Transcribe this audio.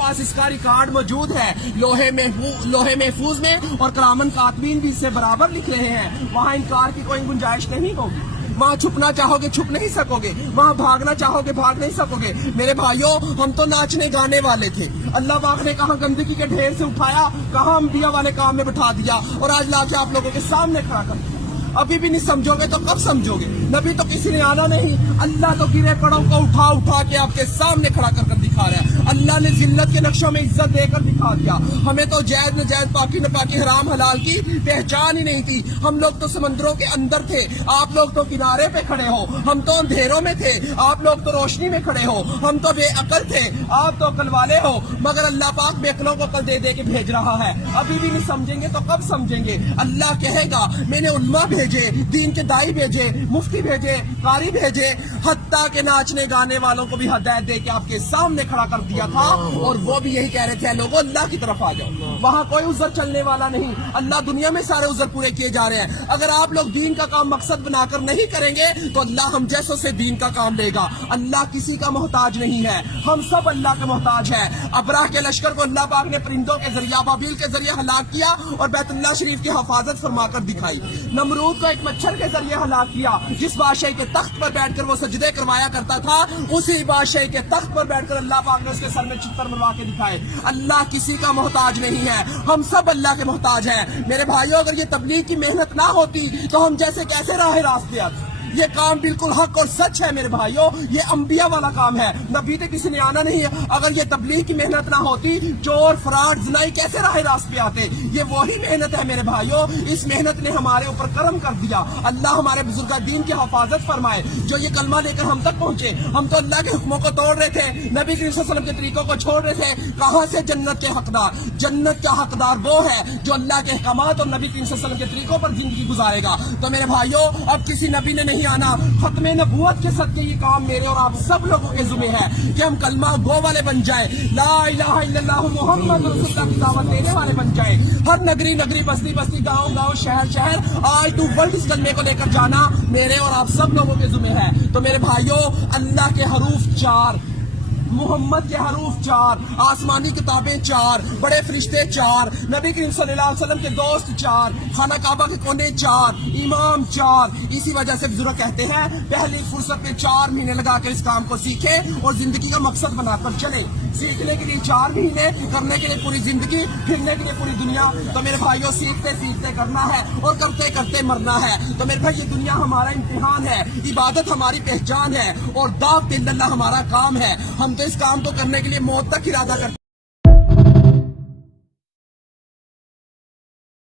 पास इसका रिकॉर्ड मौजूद है, लोहे महफूज में, और करामन कातबीन भी इससे बराबर लिख रहे हैं। वहाँ इनकार की कोई गुंजाइश नहीं होगी। वहाँ छुपना चाहोगे छुप नहीं सकोगे, वहाँ भागना चाहोगे भाग नहीं सकोगे। मेरे भाइयों, हम तो नाचने गाने वाले थे, अल्लाह पाक ने कहा गंदगी के ढेर से उठाया, कहा अंबिया वाले काम में बिठा दिया, और आज लाके आप लोगों के सामने खड़ा कर दिया। अभी भी नहीं समझोगे तो कब समझोगे? नबी तो किसी ने आना नहीं, अल्लाह तो गिरे पड़ों को उठा उठा के आपके सामने खड़ा कर दिखा रहा है। अल्लाह ने जिल्लत के नक्शों में इज्जत देकर दिखा दिया। हमें तो जायज नजायज पाकी न पाकी हराम हलाल की पहचान ही नहीं थी। हम लोग तो समंदरों के अंदर थे, आप लोग तो किनारे पे खड़े हो। हम तो अंधेरों में थे, आप लोग तो रोशनी में खड़े हो। हम तो बेअकल थे, आप तो अकल वाले हो। मगर अल्लाह पाक बेअकलों को अकल दे दे के भेज रहा है। अभी भी नहीं समझेंगे तो कब समझेंगे? अल्लाह कहेगा मैंने उल्मा भेजे, दीन के दाई भेजे, मुफ्ती भेजे, कारी भेजे, हत्ता के नाचने गाने वालों को भी हदायत दे के आपके सामने खड़ा कर दिया था। और वो भी यही कह रहे थे लोगों अल्लाह की तरफ आ जाओ। वहाँ कोई उज़र चलने वाला नहीं, अल्लाह दुनिया में सारे उज़र पूरे किए जा रहे हैं। अगर आप लोग दीन का काम मकसद बनाकर नहीं करेंगे तो अल्लाह हम जैसों से दीन का काम लेगा। अल्लाह किसी का मोहताज नहीं है, हम सब अल्लाह के मोहताज है। अबराह के लश्कर को अल्लाह पाक ने परिंदों के जरिए, अबाबील के जरिए हलाक किया और बैतुल्लाह शरीफ की हिफाजत फरमाकर दिखाई। नमरूद को एक मच्छर के जरिए हलाक किया, जिस बादशाह के तख्त पर बैठकर वो सजदे करवाया करता था, उसी बादशाह के तख्त पर बैठकर अल्लाह पाक ने उसके सर में चित्तर मरवा के दिखाए। अल्लाह किसी का मोहताज नहीं है, हम सब अल्लाह के मोहताज हैं। मेरे भाइयों, अगर ये तबलीग की मेहनत ना होती तो हम जैसे कैसे राह रास्ते आते? ये काम बिल्कुल हक और सच है मेरे भाइयों, ये अंबिया वाला काम है, नबी तक किसी ने आना नहीं है। अगर ये तबलीग की मेहनत ना होती, चोर फराड ज़िनाई कैसे राह रास्त पे आते? ये वही मेहनत है मेरे भाइयों, इस मेहनत ने हमारे ऊपर करम कर दिया। अल्लाह हमारे बुजुर्ग दीन की हिफाजत फरमाए, जो ये कलमा लेकर हम तक पहुंचे। हम तो अल्लाह के हुक्मों को तोड़ रहे थे, नबी करीम सल्लल्लाहु अलैहि वसल्लम के तरीकों को छोड़ रहे थे। कहाँ से जन्नत के हकदार? जन्नत का हकदार वो है जो अल्लाह के अहकामात और नबी करीम सल्लल्लाहु अलैहि वसल्लम के तरीकों पर जिंदगी गुजारेगा। तो मेरे भाइयों, अब किसी नबी ने नहीं आना, खत्मे नबूवत के सदके ये काम मेरे और आप सब लोगों के जुम्मे है कि हम कलमा गो वाले बन जाए, ला इलाहा इल्लल्लाह मुहम्मद रसूलुल्लाह की दावत देने वाले बन जाए। हर नगरी नगरी, बस्ती बस्ती, गांव गांव, शहर शहर, ऑल टू वर्ल्ड इस कलमे को लेकर जाना मेरे और आप सब लोगों के जुम्मे है। तो मेरे भाइयों, अल्लाह के हरूफ 4, मुहम्मद के हरूफ 4, आसमानी किताबें 4, बड़े फरिश्ते 4, नबी करीम सल्लल्लाहु अलैहि वसल्लम के दोस्त 4, खाना काबा के कोने 4, इमाम 4। इसी वजह से बुजुर्ग कहते हैं पहली फुर्सत में 4 महीने लगाकर इस काम को सीखे और जिंदगी का मकसद बनाकर चले। सीखने के लिए 4 महीने, करने के लिए पूरी जिंदगी, फिरने के लिए पूरी दुनिया। तो मेरे भाइयों, सीखते सीखते करना है और करते करते मरना है। तो मेरे भाई, ये दुनिया हमारा इम्तिहान है, इबादत हमारी पहचान है और दाव दिल्लल्लाह हमारा काम है। हम तो इस काम को करने के लिए मौत तक इरादा करते